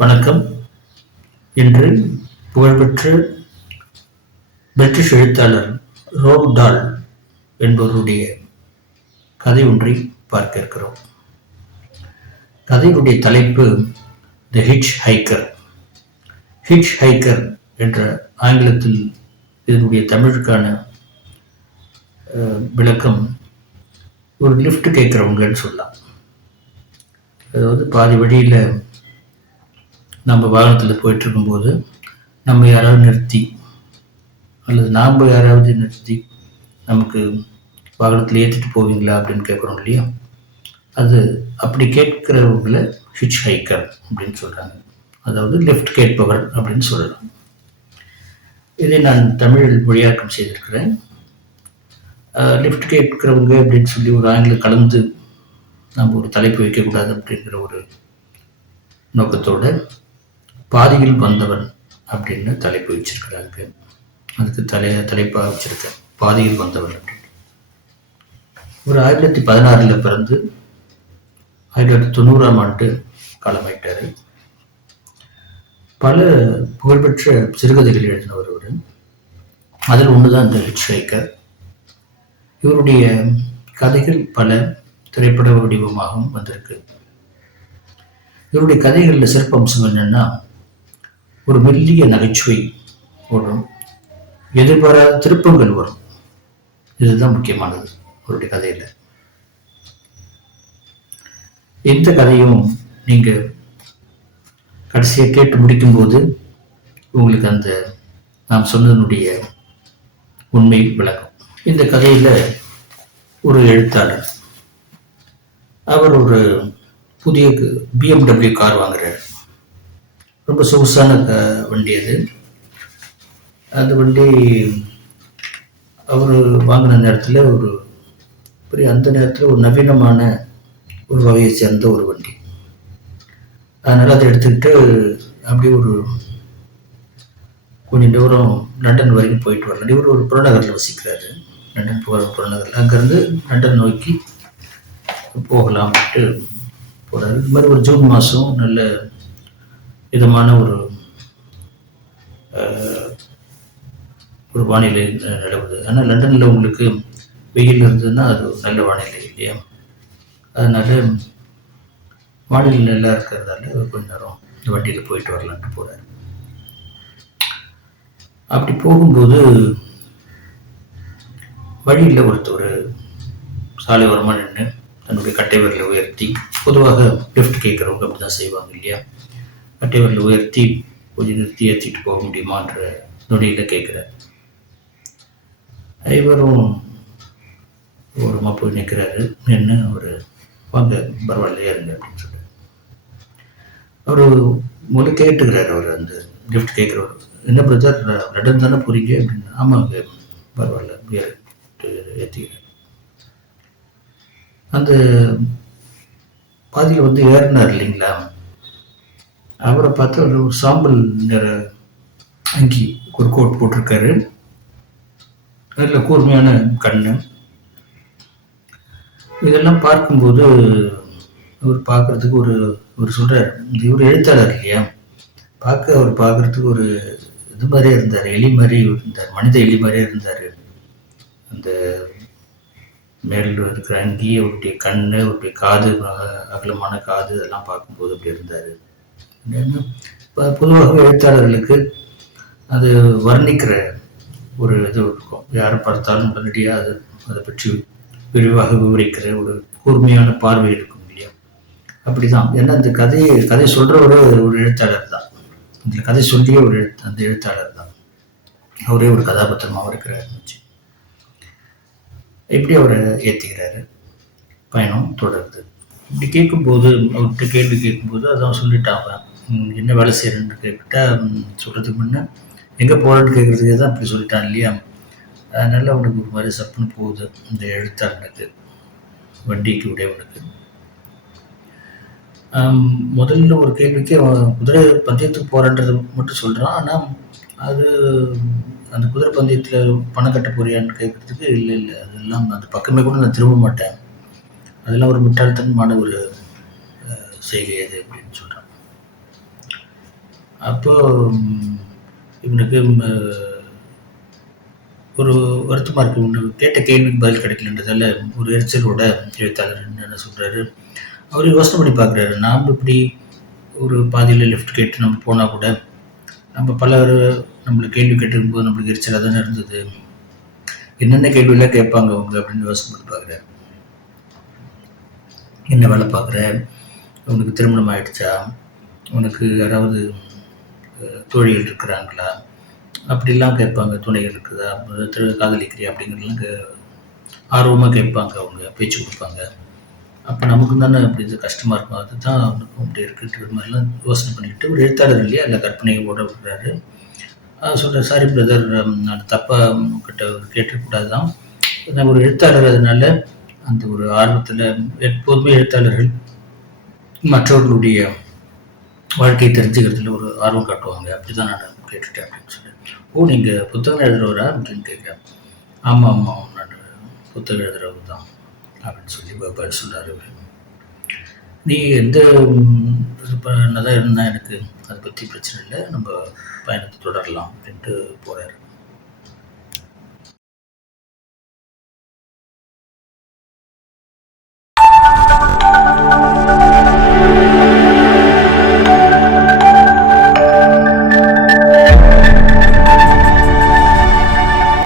வணக்கம். இன்று புகழ்பெற்ற பிரிட்டிஷ் எழுத்தாளர் ரோல்ட் டால் என்பவருடைய கதை ஒன்றை பார்க்க இருக்கிறோம். கதையுடைய தலைப்பு தி ஹிட்ச் ஹைக்கர். ஹிட்ச் ஹைக்கர் என்ற ஆங்கிலத்தில் இதனுடைய தமிழுக்கான விளக்கம் ஒரு லிஃப்ட் கேட்குறவங்கன்னு சொல்லலாம். அதாவது பாதி வழியில் நம்ம வாகனத்தில் போயிட்டு இருக்கும்போது நம்ம யாராவது நிறுத்தி அல்லது நாம் யாராவது நிறுத்தி நமக்கு வாகனத்தில் ஏற்றிட்டு போவீங்களா அப்படின்னு கேட்குறோம் இல்லையா? அது அப்படி கேட்கிறவங்களை ஹிட்ச் ஹைக்கர் அப்படின்னு சொல்கிறாங்க. அதாவது லிஃப்ட் கேட்பவர் அப்படின்னு சொல்லலாம். இதை நான் தமிழில் மொழியாக்கம் செய்திருக்கிறேன். லிஃப்ட் கேட்கிறவங்க அப்படின்னு சொல்லி ஒரு ஆங்கிலம் கலந்து நம்ம ஒரு தலைப்பு வைக்கக்கூடாது அப்படிங்கிற ஒரு நோக்கத்தோடு பாதியில் வந்தவன் அப்படின்னு தலைப்பு வச்சிருக்கிறாங்க. அதுக்கு தலைப்பாக வச்சிருக்கேன், பாதியில் வந்தவன் அப்படின்னு. ஒரு 1916 பிறந்து 1990 ஆண்டு காலமாயிட்டார். பல புகழ்பெற்ற சிறுகதைகள் எழுதினவர் அவர். அதில் ஒன்று தான் இந்த ஹிட்ச் ஹைக்கர். இவருடைய கதைகள் பல திரைப்பட வடிவமாகவும் வந்திருக்கு. இவருடைய கதைகளில் சிறப்பம்சம் என்னன்னா, ஒரு மெல்லிய நகைச்சுவை வரும், எதிர்பாராத திருப்பங்கள் வரும். இதுதான் முக்கியமானது அவருடைய கதையில். எந்த கதையும் நீங்க கடைசியை கேட்டு முடிக்கும்போது உங்களுக்கு அந்த நாம் சொன்னதனுடைய உண்மை விளக்கம். இந்த கதையில ஒரு எழுத்தாளர், அவர் ஒரு புதிய BMW கார் வாங்குறாரு. ரொம்ப சொகுசான வண்டி அது. அந்த வண்டி அவர் வாங்கின நேரத்தில் ஒரு பெரிய, அந்த நேரத்தில் ஒரு நவீனமான ஒரு வகையை சேர்ந்த ஒரு வண்டி. அதனால் அதை எடுத்துக்கிட்டு அப்படியே ஒரு கொஞ்சம் தூரம் லண்டன் வரைக்கும் போயிட்டு வரலாம். இவர் ஒரு புறநகரில் வசிக்கிறாரு, லண்டன் புறநகரில். அங்கேருந்து லண்டன் நோக்கி போகலாம்ட்டு போகிறாரு. இது மாதிரி ஒரு ஜூன் மாதம் நல்ல விதமான ஒரு வானிலை நிலவுது. ஆனால் லண்டனில் உங்களுக்கு வெயில் இருந்ததுன்னா அது ஒரு நல்ல வானிலை இல்லையா? அதனால வானிலை நல்லா இருக்கிறதால கொஞ்ச நேரம் இந்த வண்டியில் போயிட்டு வரலான்ட்டு போகிறார். அப்படி போகும்போது வழியில் ஒருத்தர் சாலை ஓரமாக நின்று தன்னுடைய கட்டை விரலை உயர்த்தி, பொதுவாக லிஃப்ட் கேட்குறவங்க அப்படி தான் செய்வாங்க இல்லையா? கட்டை விரலை உயர்த்தி கொஞ்சம் நிறுத்தி ஏற்றிட்டு போக முடியுமான்ற நொடியில் கேட்குறார். இவரும் ஓரமாக போய் நிற்கிறாரு. நின்று அவர் வாங்க பரவாயில்லையா இருங்க அப்படின்னு சொல்கிறார். அவர் முதல்ல கேட்டுக்கிறார். அவர் அந்த லிஃப்ட் கேட்குறவர், என்ன பிரதர் லண்டன் தானே போகிறீங்க அப்படின்னு. ஆமாங்க பரவாயில்ல ஏற்றிக்கிறேன். அந்த பாதியில் வந்து ஏறினார் இல்லைங்களா? அவரை பார்த்து ஒரு சாம்பல் நிற அங்கி, ஒரு கோட் போட்டிருக்காரு, நல்ல கூர்மையான கண்ணு. இதெல்லாம் பார்க்கும்போது அவர் பார்க்குறதுக்கு ஒரு சொல்கிறார், இவர் எழுத்தாளர் இல்லையா? அவர் பார்க்குறதுக்கு ஒரு இது மாதிரியே இருந்தார், எலி மாதிரி இருந்தார், மனித எலி மாதிரியே இருந்தார். அந்த மேல் இருக்கிற அங்கி, அவருடைய கண், அவருடைய காது, அகலமான காது, இதெல்லாம் பார்க்கும்போது அப்படி இருந்தார். பொதுவாக எழுத்தாளர்களுக்கு அது வர்ணிக்கிற ஒரு இது இருக்கும். யாரை பார்த்தாலும் உடனடியாக அதை பற்றி விரிவாக விவரிக்கிற ஒரு கூர்மையான பார்வை இருக்கும் இல்லையா? அப்படிதான். ஏன்னா இந்த கதை சொல்கிற ஒரு எழுத்தாளர் தான், இந்த கதை சொல்லிய அந்த எழுத்தாளர் தான். அவரே ஒரு கதாபாத்திரமாக இருக்கிறார். எப்படி அவரை ஏற்றிக்கிறாரு, பயணம் தொடருது. இப்படி கேட்கும்போது, அவர்கிட்ட கேள்வி கேட்கும்போது அதான் சொல்லிட்டாங்க, என்ன வேலை செய்கிறேன்னு கேட்டால் சொல்கிறதுக்கு முன்னே எங்கே போகிறேன்னு கேட்குறதுக்கே தான் அப்படி சொல்லிட்டான் இல்லையா? அதனால் அவனுக்கு ஒரு மாதிரி சப்புன்னு போகுது இந்த எழுத்தாளனுக்கு, வண்டிக்கு உடையவனுக்கு. முதல்ல ஒரு கேள்விக்கு அவன் குதிரை பந்தயத்துக்கு போகிறேன்றது மட்டும் சொல்கிறான். ஆனால் அது அந்த குதிரை பந்தயத்தில் பணம் கட்ட போறியான்னு கேட்குறதுக்கு இல்லை அதெல்லாம் அந்த பக்கமே கூட நான் திரும்ப மாட்டேன், அதெல்லாம் ஒரு முட்டாள்தனமான ஒரு செய்கை அது அப்படின்னு சொல்கிறான். அப்போ இவனுக்கு ஒரு வருத்தமா இருக்கு. இவனு கேட்ட கேள்விக்கு பதில் கிடைக்கலன்றதால ஒரு எரிச்சலோட எழுத்தாளர் என்ன சொல்றாரு, அவரு யோசனை பண்ணி பார்க்குறாரு. நாம இப்படி ஒரு பாதியில லிஃப்ட் கேட்டு நம்ம போனா கூட, நம்ம பலர் நம்மள கேள்வி கேட்டிருக்கும்போது நம்மளுக்கு எரிச்சலா தானே இருந்தது. என்னென்ன கேள்விலாம் கேட்பாங்க அவங்க அப்படின்னு யோசனை பண்ணி பார்க்குறாரு. என்ன வேலை பார்க்குற? உனக்கு திருமணம் ஆயிடுச்சா? உனக்கு யாராவது தோழிகள் இருக்கிறாங்களா? அப்படிலாம் கேட்பாங்க. துணைகள் இருக்குதா? காதலிக்கிறியா? அப்படிங்கிறதெல்லாம் ஆர்வமா கேட்பாங்க அவங்க. பேச்சு குடுப்பாங்க. அப்ப நமக்கும் தானே அப்படி இது கஷ்டமா இருக்கும். அதுதான் அவனுக்கும் அப்படி இருக்குன்ற மாரிலாம் யோசனை பண்ணிக்கிட்டு ஒரு எழுத்தாளர் இல்லையா? அந்த கற்பனையோட விடுறாரு. சொல்றாரு, "சாரி பிரதர், நான் தப்பா உங்ககிட்ட கேட்டுறக்கூடாது தான். நான் ஒரு எழுத்தாளர் அதனால அந்த ஒரு ஆர்வத்தில எப்போதுமே எழுத்தாளர்கள் மற்றவர்களுடைய வாழ்க்கையை தெரிஞ்சுக்கிறதுல ஒரு ஆர்வம் காட்டுவாங்க. அப்படிதான் நான் கேட்டுட்டேன்" அப்படின்னு சொன்னேன். "ஓ! நீங்க புத்தகம் எழுதுறவரா?" அப்படின்னு கேட்கிறேன். "ஆமா, ஆமா. நானு புத்தகம் எழுதுறவர் தான்" அப்படின்னு சொல்லி பதில் சொன்னாரு அவரு. "நீ எந்த இது பண்ணதா இருந்தா எனக்கு அத பத்தி பிரச்சனை இல்ல. நம்ம பயணத்த தொடரலாம்" அப்படின்ட்டு போறாரு.